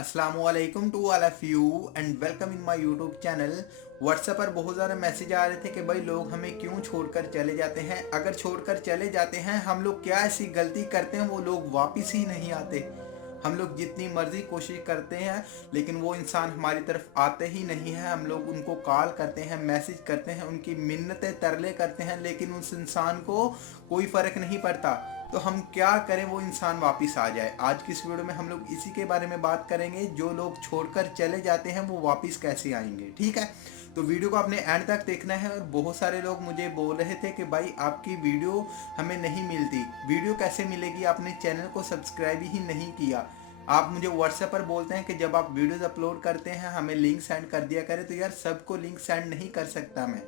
अस्सलामुअलैकुम to all of you and welcome in my YouTube channel. WhatsApp पर बहुत ज़्यादा मैसेज आ रहे थे कि भाई लोग हमें क्यों छोड़कर चले जाते हैं। अगर छोड़कर चले जाते हैं हम लोग क्या ऐसी गलती करते हैं वो लोग वापस ही नहीं आते। हम लोग जितनी मर्जी कोशिश करते हैं लेकिन वो इंसान हमारी तरफ आते ही नहीं है। हम लोग उनको कॉल करते हैं, मैसेज करते हैं, उनकी मिन्नतें तरले करते हैं लेकिन उस इंसान को कोई फ़र्क नहीं पड़ता। तो हम क्या करें वो इंसान वापस आ जाए। आज की इस वीडियो में हम लोग इसी के बारे में बात करेंगे, जो लोग छोड़कर चले जाते हैं वो वापस कैसे आएंगे। ठीक है, तो वीडियो को आपने एंड तक देखना है। और बहुत सारे लोग मुझे बोल रहे थे कि भाई आपकी वीडियो हमें नहीं मिलती। वीडियो कैसे मिलेगी, आपने चैनल को सब्सक्राइब ही नहीं किया। आप मुझे व्हाट्सएप पर बोलते हैं कि जब आप वीडियोस अपलोड करते हैं हमें लिंक सेंड कर दिया करें। तो यार सबको लिंक सेंड नहीं कर सकता मैं।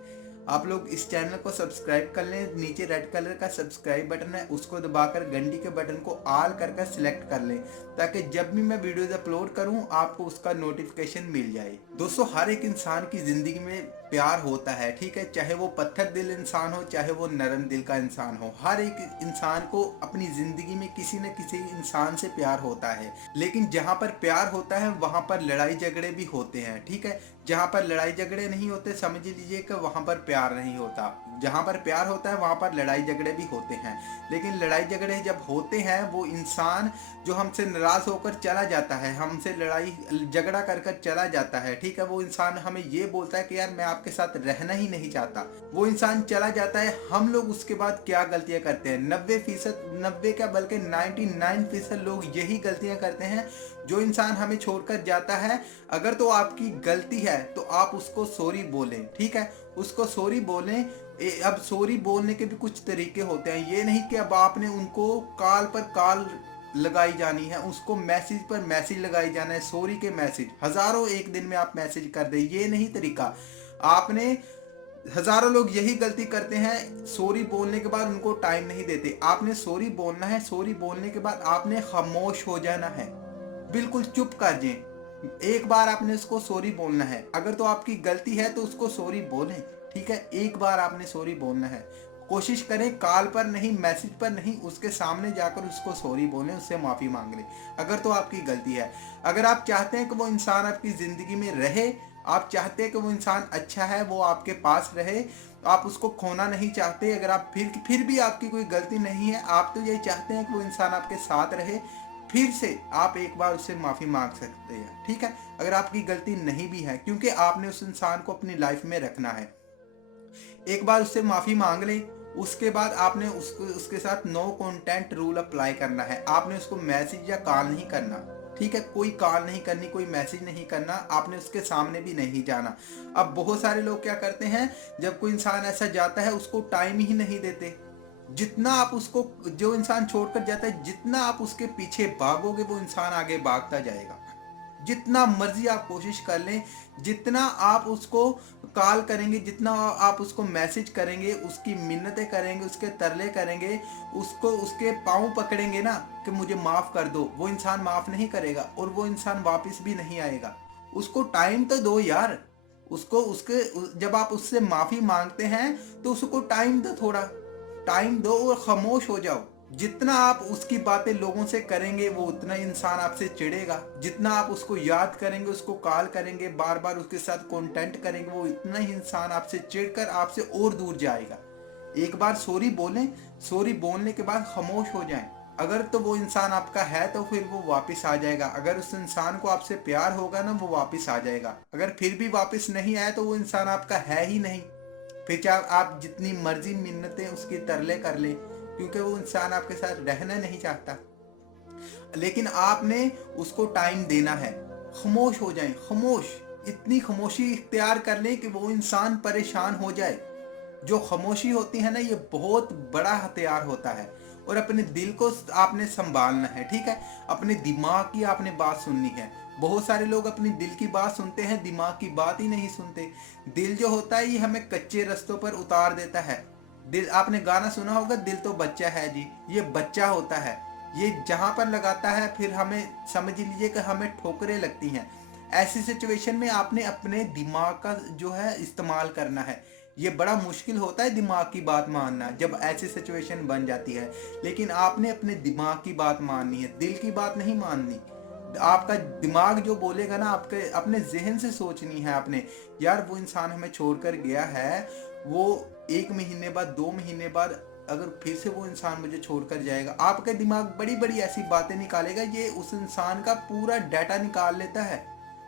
आप लोग इस चैनल को सब्सक्राइब कर लें, नीचे रेड कलर का सब्सक्राइब बटन है उसको दबाकर घंटी के बटन को ऑल कर सिलेक्ट कर लें, ताकि जब भी मैं वीडियोस अपलोड करूं आपको उसका नोटिफिकेशन मिल जाए। दोस्तों, हर एक इंसान की ज़िंदगी में प्यार होता है, ठीक है, चाहे वो पत्थर दिल इंसान हो चाहे वो नरम दिल का इंसान हो। हर एक इंसान को अपनी ज़िंदगी में किसी न किसी इंसान से प्यार होता है। लेकिन जहाँ पर प्यार होता है वहाँ पर लड़ाई झगड़े भी होते हैं। ठीक है, जहाँ पर लड़ाई झगड़े नहीं होते समझ लीजिए कि वहाँ पर प्यार नहीं होता। जहाँ पर प्यार होता है वहाँ पर लड़ाई झगड़े भी होते हैं। लेकिन लड़ाई झगड़े जब होते हैं वो इंसान जो हमसे नाराज़ होकर चला जाता है, हमसे लड़ाई झगड़ा कर कर चला जाता है, ठीक है, वो इंसान हमें ये बोलता है कि यार मैं आपके साथ रहना ही नहीं चाहता। वो इंसान चला जाता है। हम लोग उसके बाद क्या गलतियाँ करते हैं, 90%, 90 क्या बल्कि 99% लोग यही गलतियाँ करते हैं। जो इंसान हमें छोड़कर जाता है, अगर तो आपकी गलती है तो आप उसको सॉरी बोलें। ठीक है, उसको सॉरी बोलें। अब सॉरी बोलने के भी कुछ तरीके होते हैं। ये नहीं कि अब आपने उनको कॉल पर कॉल लगाई जानी है, उसको मैसेज पर मैसेज लगाई जाना है। सॉरी के मैसेज हजारों एक दिन में आप मैसेज कर दे, ये नहीं तरीका। आपने हजारों लोग यही गलती करते हैं, सॉरी बोलने के बाद उनको टाइम नहीं देते। आपने सॉरी बोलना है, सॉरी बोलने के बाद आपने खामोश हो जाना है, बिल्कुल चुप कर जाए। एक बार आपने उसको सॉरी बोलना है। अगर तो आपकी गलती है तो उसको सॉरी बोलें। ठीक है, एक बार आपने सॉरी बोलना है। कोशिश करें कॉल पर नहीं, मैसेज पर नहीं, उसके सामने जाकर उसको सॉरी बोलें, उससे माफ़ी मांग लें अगर तो आपकी गलती है। अगर आप चाहते हैं कि वो इंसान आपकी ज़िंदगी में रहे, आप चाहते हैं कि वो इंसान अच्छा है, वो आपके पास रहे, आप उसको खोना नहीं चाहते, अगर आप फिर भी आपकी कोई गलती नहीं है, आप तो ये चाहते हैं कि वो इंसान आपके साथ रहे, फिर से आप एक बार उससे माफ़ी मांग सकते हैं। ठीक है, अगर आपकी गलती नहीं भी है, क्योंकि आपने उस इंसान को अपनी लाइफ में रखना है। एक बार उससे माफ़ी मांग लें, उसके बाद आपने उसके साथ नो कॉन्टेंट रूल अप्लाई करना है। आपने उसको मैसेज या कॉल नहीं करना। ठीक है, कोई कॉल नहीं करनी, कोई मैसेज नहीं करना, आपने उसके सामने भी नहीं जाना। अब बहुत सारे लोग क्या करते हैं, जब कोई इंसान ऐसा जाता है उसको टाइम ही नहीं देते। जितना आप उसको, जो इंसान छोड़कर जाता है, जितना आप उसके पीछे भागोगे वो इंसान आगे भागता जाएगा। जितना मर्जी आप कोशिश कर लें, जितना आप उसको कॉल करेंगे, जितना आप उसको मैसेज करेंगे, उसकी मिन्नतें करेंगे, उसके तरले करेंगे, उसको उसके पाँव पकड़ेंगे ना कि मुझे माफ़ कर दो, वो इंसान माफ़ नहीं करेगा और वो इंसान वापस भी नहीं आएगा। उसको टाइम तो दो यार। उसको उसके जब आप उससे माफ़ी मांगते हैं तो उसको टाइम दो, थोड़ा टाइम दो और खामोश हो जाओ। जितना आप उसकी बातें लोगों से करेंगे वो उतना इंसान आपसे चिढ़ेगा। जितना आप उसको याद करेंगे, उसको कॉल करेंगे, बार बार उसके साथ कांटेक्ट करेंगे, वो इतना ही इंसान आपसे चिढ़कर आपसे और दूर जाएगा। एक बार सॉरी बोलें, सॉरी बोलने के बाद खामोश हो जाएं। अगर तो वो इंसान आपका है तो फिर वो वापस आ जाएगा। अगर उस इंसान को आपसे प्यार होगा ना वो वापस आ जाएगा। अगर फिर भी वापस नहीं आया तो वो इंसान आपका है ही नहीं। फिर चाहे आप जितनी मर्जी मिन्नतें उसकी तरले कर लें, क्योंकि वो इंसान आपके साथ रहना नहीं चाहता। लेकिन आपने उसको टाइम देना है। खामोश हो जाएं, खामोश, इतनी खामोशी इख्तियार कर लें कि वो इंसान परेशान हो जाए। जो खामोशी होती है ना, ये बहुत बड़ा हथियार होता है। और अपने दिल को आपने संभालना है। ठीक है, अपने दिमाग की आपने बात सुननी है। बहुत सारे लोग अपनी दिल की बात सुनते हैं, दिमाग की बात ही नहीं सुनते। दिल जो होता है ये हमें कच्चे रास्तों पर उतार देता है। दिल, आपने गाना सुना होगा, दिल तो बच्चा है जी, ये बच्चा होता है। ये जहाँ पर लगाता है फिर हमें समझ लीजिए कि हमें ठोकरें लगती हैं। ऐसी सिचुएशन में आपने अपने दिमाग का जो है इस्तेमाल करना है। ये बड़ा मुश्किल होता है दिमाग की बात मानना जब ऐसी सिचुएशन बन जाती है। लेकिन आपने अपने दिमाग की बात माननी है, दिल की बात नहीं माननी। आपका दिमाग जो बोलेगा ना, आपके अपने ज़हन से सोचनी है आपने, यार वो इंसान हमें छोड़कर गया है, वो 1 महीने बाद, 2 महीने बाद अगर फिर से वो इंसान मुझे छोड़कर जाएगा, आपका दिमाग बड़ी-बड़ी ऐसी बातें निकालेगा, ये उस इंसान का पूरा डाटा निकाल लेता है।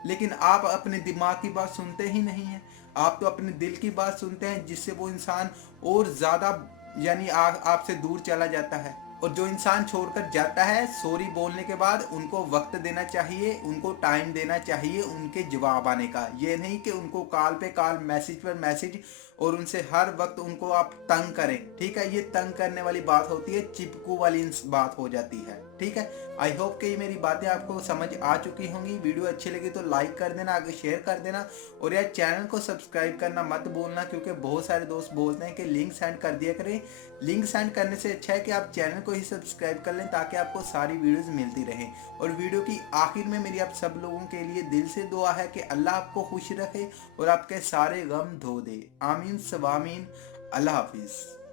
लेकिन आप अपने दिमाग की बात सुनते ही नहीं हैं, आप तो अपने दिल की बात सुनते हैं, जिससे वो इंसान और ज़्यादा यानी आपसे दूर चला जाता है। और जो इंसान छोड़कर जाता है, सॉरी बोलने के बाद उनको वक्त देना चाहिए, उनको टाइम देना चाहिए उनके जवाब आने का। ये नहीं कि उनको कॉल पे कॉल, मैसेज पर मैसेज और उनसे हर वक्त उनको आप तंग करें। ठीक है, ये तंग करने वाली बात होती है, चिपकू वाली बात हो जाती है। ठीक है, आई होप कि ये मेरी बातें आपको समझ आ चुकी होंगी। वीडियो अच्छी लगी तो लाइक कर देना, आगे शेयर कर देना, और यार चैनल को सब्सक्राइब करना मत भूलना, क्योंकि बहुत सारे दोस्त बोलते हैं कि लिंक सेंड कर दिया करें। लिंक सेंड करने से अच्छा है कि आप चैनल को ही सब्सक्राइब कर लें, ताकि आपको सारी वीडियोस मिलती रहें। और वीडियो की आखिर में मेरी आप सब लोगों के लिए दिल से दुआ है कि अल्लाह आपको खुश रखे और आपके सारे गम धो दे। आमीन सवामीन। अल्लाह हाफिज़।